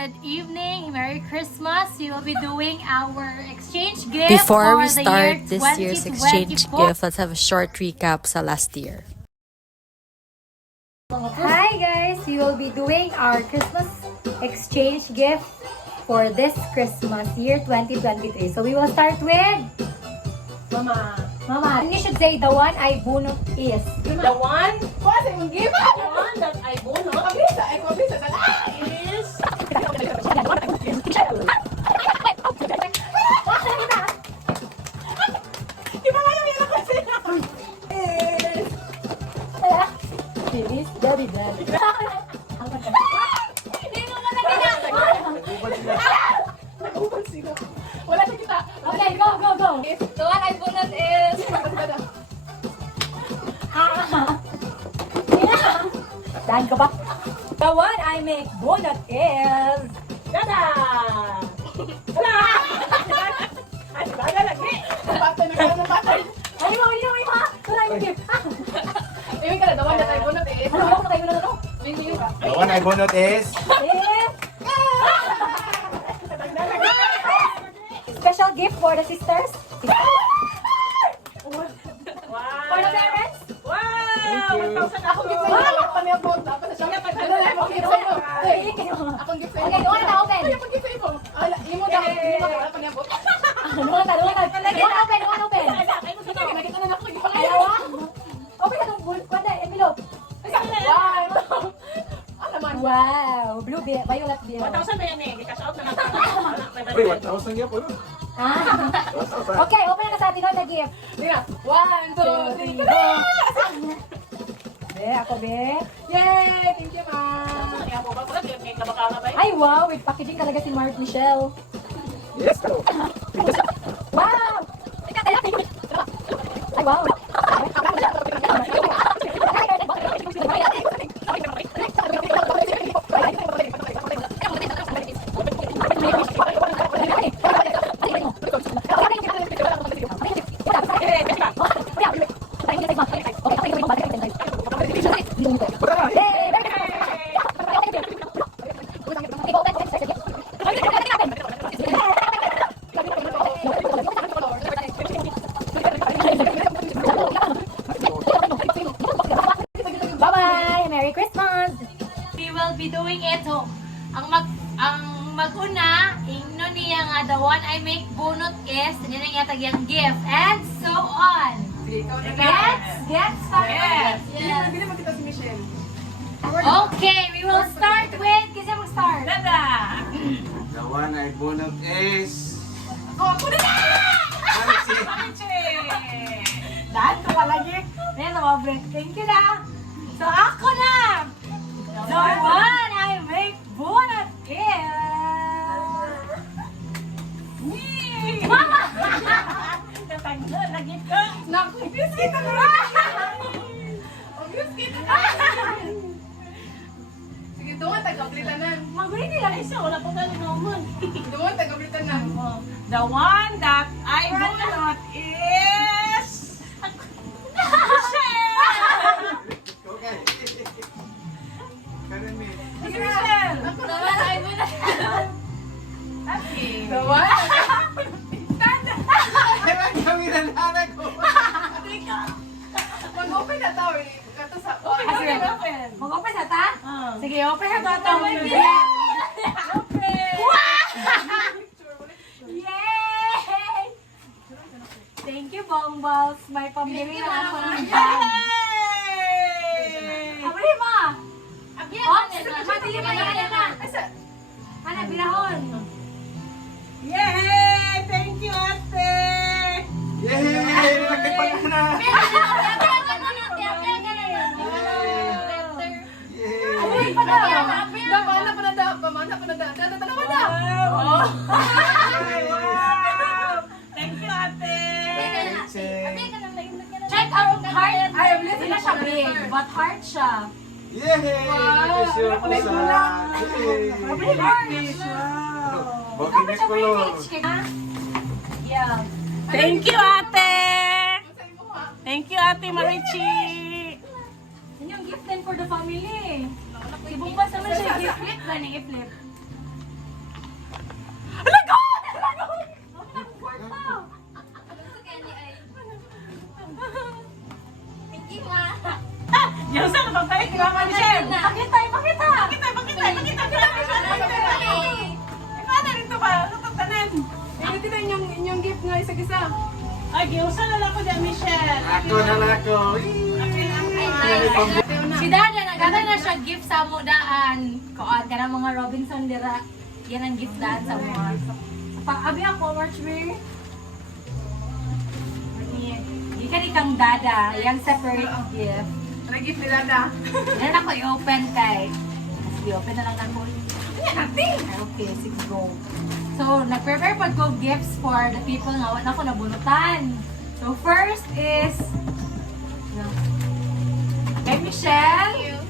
Good evening, Merry Christmas. We will be doing our exchange gift Before for we the start year this year's exchange 2024. gift, let's have a short recap sa last year. Hi guys! We will be doing our Christmas exchange gift for this Christmas year 2023. So we will start with Mama. Mama. And you should say the one I bunot is. The one? What? I will give up. The one that I won, no? Kabisa. Is... Di ba nga yung yan ako sila? Feliz Daddy. Hindi mo na ginagawa. Nag-ubad sila. Wala siya kita. Okay, go! The one I bunot is... Dahan ka ba? The one I make bunot is... Dada! Wala! Ay, baga lagi. Patay na ka ng patay. Ay mo! Wala yung gift. Ibig ka na, the one that I won at is. Ano ako tayo na ito? The one I bunot is... Special gift for the sisters. Wow! For the parents. Wow! 1,000 akong gift sa'yo. Dapat niya po. Dapat na siya. Akong gift sa'yo. Akong gift sa'yo. Okay, doon na open. Ay, akong gift sa'yo po. Imo daw. Wala pa niya po. Doon na. Doon open. Nakita na ako. Dalawa. Open na itong envelope. Wow! Ano naman? Wow. Blue beer. Violet beer. 1,000 na yan eh. Cash out na lang. Uy, 1,000 yan po. Ah. Okay, open na sa atin na gift. Sige na. 1, 2, 3, go! Be, ako be. Yay! Thank you, ma'am. Ay, wow. With packaging talaga si Mark Michelle. Yes, hello. Wow! Ay, wow. Bye-bye! Merry Christmas! We will be doing it. So, ang maguna, ingno niya nga, the one I make bunot is, hindi na niya tagyang gift, and so on. Gets started. Yes. Bili mo kita si Michelle. Okay, we will start with, kasi mag-start. The one I bunot is... Oh, kunin na! Dahil ka palagi. Ayan, break. Thank you na. So, ako na. The one I make bunot is... Mama! Naku, biscuit na naman! Oh, biscuit na naman! Sige, doon, taga-plitanan. Maguli nila isa, wala pa galing naman. Doon, taga-plitanan. The one that I bunot is Okay. Kanin mo. Michelle. Ako The na one I bunot Okay. The one? Kailan kami na nanay ko? Mag-open na tao eh. Kato sa... Open. Mag-open na ta? Ah. Sige, open na ta. Open. Yay! Thank you, Bongballs. May pambili na ako ng bag. Yay! Abri mo! Ops! Matili pa yan na. Ana, bilahon. Yay! Thank you, ate! Yay! Nagtipag na! Yay! Pamana pa na da. Dalawa na. Wow! Wow! Thank you, ate! Check out heart. Hindi na siya big, but heart siya. Yay! Nag-isyo ko sa... Yay! Bakit may color? Yeah. Thank you, ate! Thank you, ate Marichi! Yun yung gift din for the family. Si Bumbas naman siya gift flip. Gani i-flip. Yung sa kapagpalit, di ba, Michelle? Pakita, pakita. Pakita. Ikaw na rin ito ba? Ano ito tanan? Ito na inyong gift nga isa-isa. Ay, giusa na lang ko dyan, Michelle. Ako na lang ako. Si Dada, nagana na siya gift sa mo daan. Kuan ka na mga Robinson dira. Yan ang gift daan sa mga. Abi ako, March Beer. Ikan ikang Dada, yung separate gift. Nag-gift ni Dada. Yan ako i-open kay. Kasi i-open na lang ako. Yan natin! Okay, sige go. So, nag-prepare pag ko gifts for the people nga wala ko nabunutan. So, first is kay Michelle.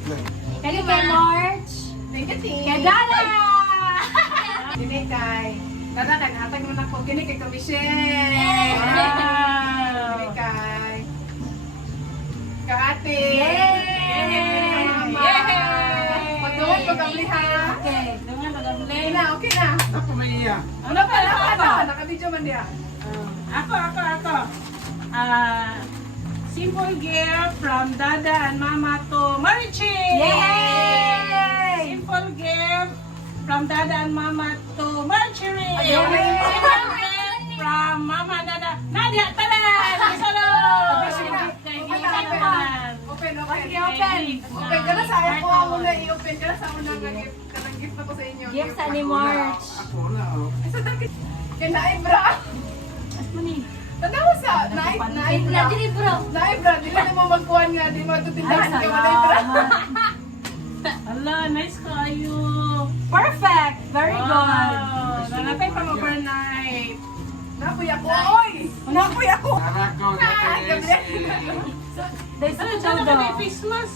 Kay March. Thank you, Ting. Kay Dada! Kini kay. Dada, nag-atag mo na ko. Kini kay Michelle. Wow. Kini kay. Kaate. Yay! Pagdoon, pag-abli ha. Okay, dungan magabli. Okay na, okay na. Ako may iya. Ano pa, naka-video man diya. Ako. Simple gift from Dada and Mama to Marichi. Yay! Simple gift from Dada and Mama to Marjorie. Ayun. Simple gift from Mama Dada. Nadia, tara! Isalo! Open, open. Open. Open ka na sa ako. Ako na i-open ka na sa unang gift. Kanang gift na ko sa inyo. Gift sa ni March. Ako na. Oh. Isa dagit. Kaya naibra. Tanaw sa naibra. bro. Naibra. Dili na mo magkuhan nga. Di mo ito tindahan ka naibra. Hala, nice kayo. Perfect! Very good. Wow. Nalapay pang overnight. Napoy ako. Oy! Napoy ako. Narako, gabi. There's Ano a dyan na todo. may Christmas?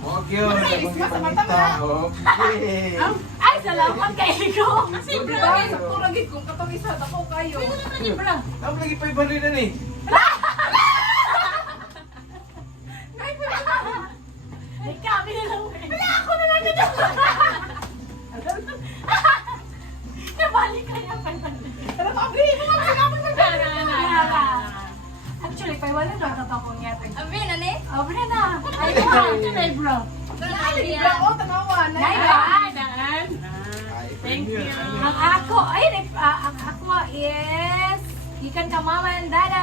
Huwag yun. Ay, mas mata mo na. Okay. Ay, salamat kay Iko. Kasi Good bro, tayo. Sa turagit kung katawisad ako kayo. pwede naman ni bro. Ako lagi pa ibalinan eh. Ay, kami na lang. Wala ako na lang dito. Nabalik ka niya pa lang. Tara, Pabri! Actually, pa wala na katapong niya. Abi na ni? Abre na. Ay, Ay, wow. ito na bro. Naibra ako, tanawa. Naibra. Ay, daan. Thank you. Ang ako, ay, ang ako is, ikan ka mama and dada.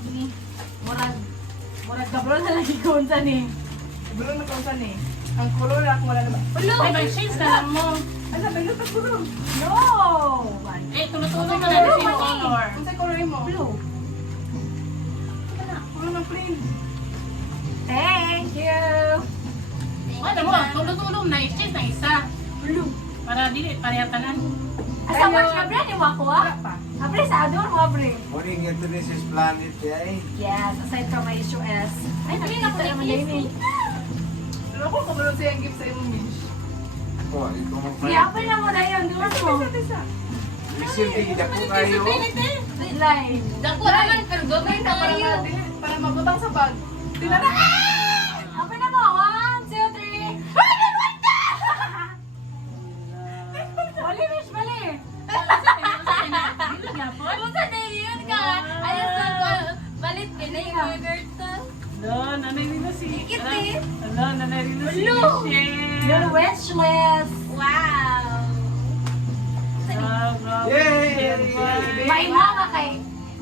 Sige, murag kabro na lagi ko unsa ni. Bulong na kung saan eh. Ang color ako wala naman. Ay, may shades na lang mo. Ano, may lutas bulong. No! Eh, tulong-tulong na natin si color. Kung sa'y color mo? Blue. Ano ng plain? Thank you. Ano mo, tulong-tulong na shades na isa. Blue. Para dili, parehatanan. Asa March ka bre, ni mo ako Wala ah? pa. Abre sa ador mo abre. Morning, ito ni Sis Planet eh. Yes, aside from my issue S. Ay, nakita naman din eh. Pero ako kumulong siya yung gift sa imo, Mish. Ako, ito mo pa. Sige, abre na mo na yun. Di mo mo. Isa. Receive ko kayo. Line. Dako naman, pero gawin Ito para mabutang sa bag. Tinara. Abre na mo. 1, 2, 3. Bali, Mish, bali. Punta na yun ka. Ayun sa balit ka na yung girl. Hello, nanay rin na si... Kitty. Hello, nanay rin na si Your Michelle. wish list. Wow. Yay! May mga kay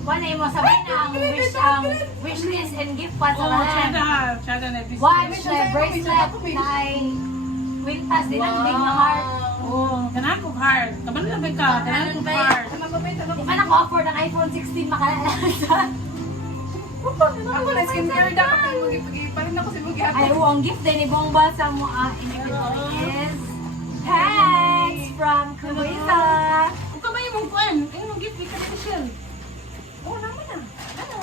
Wala mo sabay na ang wish list and gift pa sa Oh, lahat. Chada na business. Watch, bracelet, kay Quintas din ang big na heart. Oh, kanang kong heart. Kaman lang ba ka? Kanang kong heart. Ano ba ba? Di ba naka-offer ng iPhone 16 makalalasan? Ako na skincare dapat yung parin ako si Mugi Ay, ang gift din ni Bongba sa mo is thanks from Kuwaita. Kung ka ba yung mong kuan? Ay, mong gift ka na siya. Oo naman na. Ano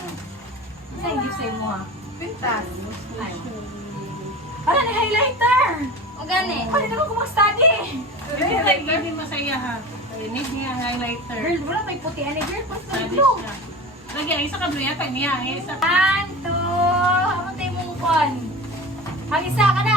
yung gift sa mo ha? Pintas. Ay. Wala ni highlighter! O gani. Pwede naman kung mag-study! Hindi masaya ha. Need niya highlighter. Girl, wala may puti. Ano girl? Basta Study blue. siya. Lagi, ang isa ka blue yata niya. Ang isa 1, 2, ano tayo mong kon? Ang isa ka na!